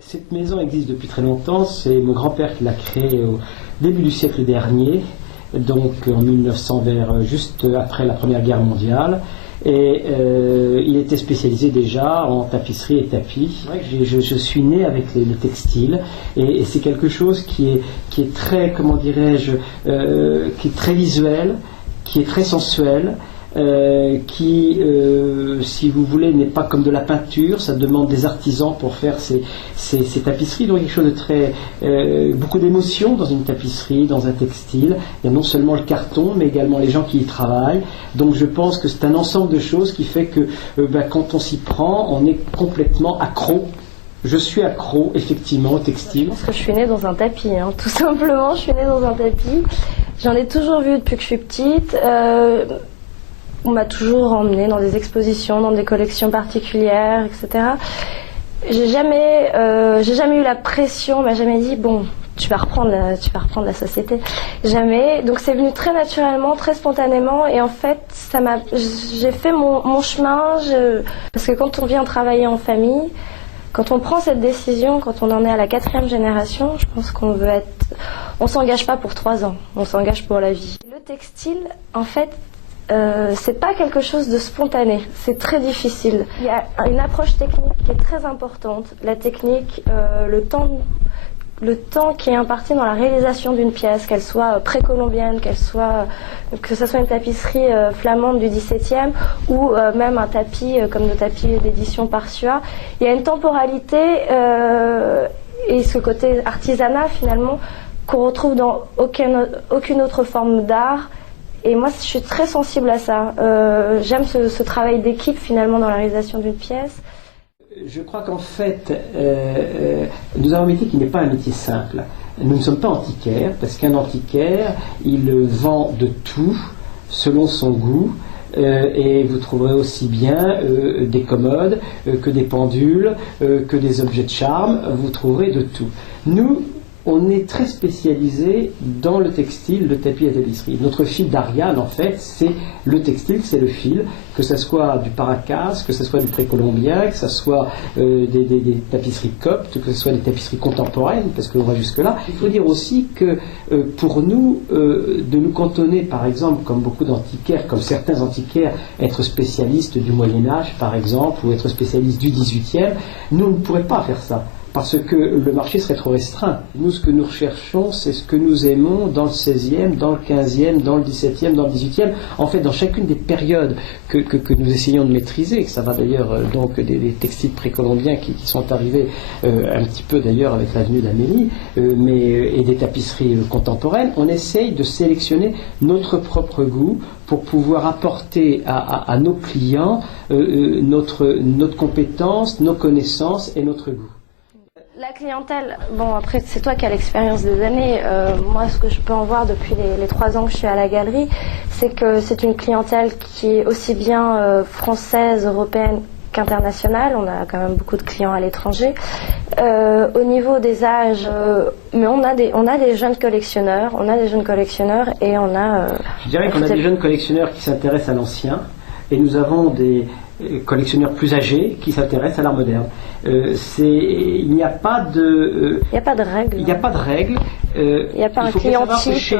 Cette maison existe depuis très longtemps, c'est mon grand-père qui l'a créée au début du siècle dernier, donc en 1900, juste après la Première Guerre mondiale. Et il était spécialisé déjà en tapisserie et tapis. Je suis né avec les textiles et c'est quelque chose qui est très, comment dirais-je, qui est très visuel, qui est très sensuel. Si vous voulez, n'est pas comme de la peinture, ça demande des artisans pour faire ces tapisseries, donc quelque chose de très... beaucoup d'émotions dans une tapisserie, dans un textile. Il y a non seulement le carton, mais également les gens qui y travaillent. Donc je pense que c'est un ensemble de choses qui fait que quand on s'y prend, on est complètement accro. Je suis accro, effectivement, au textile. Je pense que je suis née dans un tapis, hein. Tout simplement, je suis née dans un tapis. J'en ai toujours vu depuis que je suis petite. On m'a toujours emmenée dans des expositions, dans des collections particulières, etc. J'ai jamais eu la pression, on m'a jamais dit bon, tu vas reprendre la société. Jamais. Donc c'est venu très naturellement, très spontanément, et en fait, j'ai fait mon chemin. Parce que quand on vient travailler en famille, quand on prend cette décision, quand on en est à la 4e génération, je pense on s'engage pas pour 3 ans, on s'engage pour la vie. Le textile, en fait, c'est pas quelque chose de spontané, c'est très difficile. Il y a une approche technique qui est très importante. La technique, le temps qui est imparti dans la réalisation d'une pièce, qu'elle soit précolombienne, que ce soit une tapisserie flamande du XVIIe ou même un tapis comme le tapis d'édition Parsuat. Il y a une temporalité et ce côté artisanat finalement qu'on retrouve dans aucune autre forme d'art. Et moi, je suis très sensible à ça. J'aime ce travail d'équipe, finalement, dans la réalisation d'une pièce. Je crois qu'en fait, nous avons un métier qui n'est pas un métier simple. Nous ne sommes pas antiquaires, parce qu'un antiquaire, il vend de tout, selon son goût. Et vous trouverez aussi bien des commodes que des pendules, que des objets de charme. Vous trouverez de tout. Nous, on est très spécialisé dans le textile, le tapis et la tapisserie. Notre fil d'Ariane, en fait, c'est le textile, c'est le fil, que ce soit du paracas, que ce soit du précolombien, que ce soit des tapisseries coptes, que ce soit des tapisseries contemporaines, parce qu'on va jusque-là. Il faut dire aussi que pour nous, de nous cantonner, par exemple, comme beaucoup d'antiquaires, comme certains antiquaires, être spécialistes du Moyen-Âge, par exemple, ou être spécialistes du XVIIIe, nous, on ne pourrait pas faire ça. Parce que le marché serait trop restreint. Nous, ce que nous recherchons, c'est ce que nous aimons dans le XVIe, dans le XVe, dans le XVIIe, dans le XVIIIe. En fait, dans chacune des périodes que nous essayons de maîtriser, que ça va d'ailleurs donc des textiles précolombiens qui sont arrivés un petit peu d'ailleurs avec l'avenue d'Amélie, et des tapisseries contemporaines, on essaye de sélectionner notre propre goût pour pouvoir apporter à nos clients notre compétence, nos connaissances et notre goût. La clientèle, bon après c'est toi qui as l'expérience des années, moi ce que je peux en voir depuis les 3 ans que je suis à la galerie, c'est que c'est une clientèle qui est aussi bien française, européenne qu'internationale. On a quand même beaucoup de clients à l'étranger. Au niveau des âges, mais on a des jeunes collectionneurs, et on a... Je dirais qu'on a des jeunes collectionneurs qui s'intéressent à l'ancien, et nous avons des collectionneurs plus âgés qui s'intéressent à l'art moderne. Il n'y a pas de... il n'y a pas de règle. Il n'y a pas de règle. Il n'y a pas un client type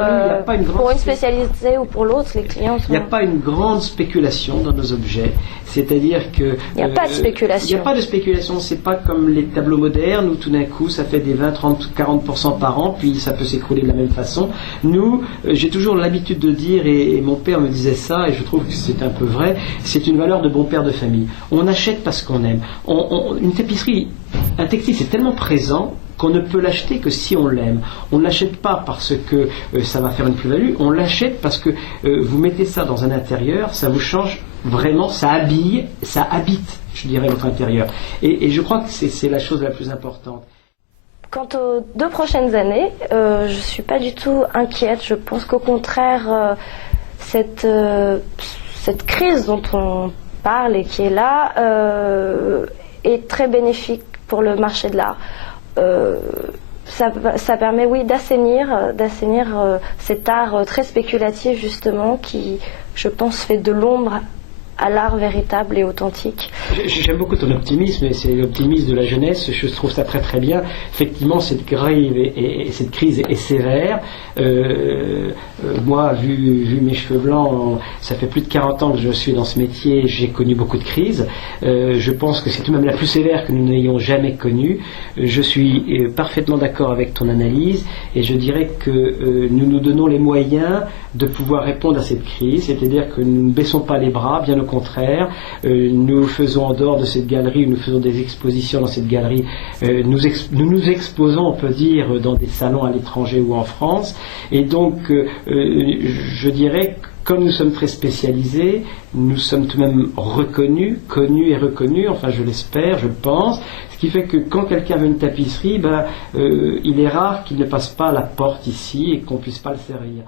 pour une spécialité ou pour l'autre, les clients sont... Il n'y a pas une grande spéculation dans nos objets. C'est-à-dire que... Il n'y a pas de spéculation. Il n'y a pas de spéculation. C'est pas comme les tableaux modernes où tout d'un coup ça fait des 20, 30, 40% par an, puis ça peut s'écrouler de la même façon. Nous, j'ai toujours l'habitude de dire, et mon père me disait ça, et je trouve que c'est un peu vrai, c'est une valeur de bon père de famille. On achète parce qu'on aime. Une tapisserie, un textile, c'est tellement présent qu'on ne peut l'acheter que si on l'aime. On ne l'achète pas parce que ça va faire une plus-value, on l'achète parce que vous mettez ça dans un intérieur, ça vous change vraiment, ça habille, ça habite, je dirais, votre intérieur. Et je crois que c'est la chose la plus importante. Quant aux 2 prochaines années, je ne suis pas du tout inquiète. Je pense qu'au contraire, cette crise dont on parle et qui est là est très bénéfique pour le marché de l'art. Ça permet, oui, d'assainir cet art très spéculatif, justement, qui, je pense, fait de l'ombre à l'art véritable et authentique. J'aime beaucoup ton optimisme, et c'est l'optimisme de la jeunesse, je trouve ça très très bien. Effectivement, cette crise est sévère. Moi, vu mes cheveux blancs, ça fait plus de 40 ans que je suis dans ce métier, j'ai connu beaucoup de crises. Je pense que c'est tout de même la plus sévère que nous n'ayons jamais connue. Je suis parfaitement d'accord avec ton analyse, et je dirais que nous nous donnons les moyens de pouvoir répondre à cette crise, c'est-à-dire que nous ne baissons pas les bras, bien au contraire. Nous faisons en dehors de cette galerie, nous faisons des expositions dans cette galerie, nous nous exposons, on peut dire, dans des salons à l'étranger ou en France, et donc je dirais que comme nous sommes très spécialisés, nous sommes tout de même reconnus, connus et reconnus, enfin je l'espère, je pense, ce qui fait que quand quelqu'un veut une tapisserie, il est rare qu'il ne passe pas à la porte ici et qu'on ne puisse pas le servir.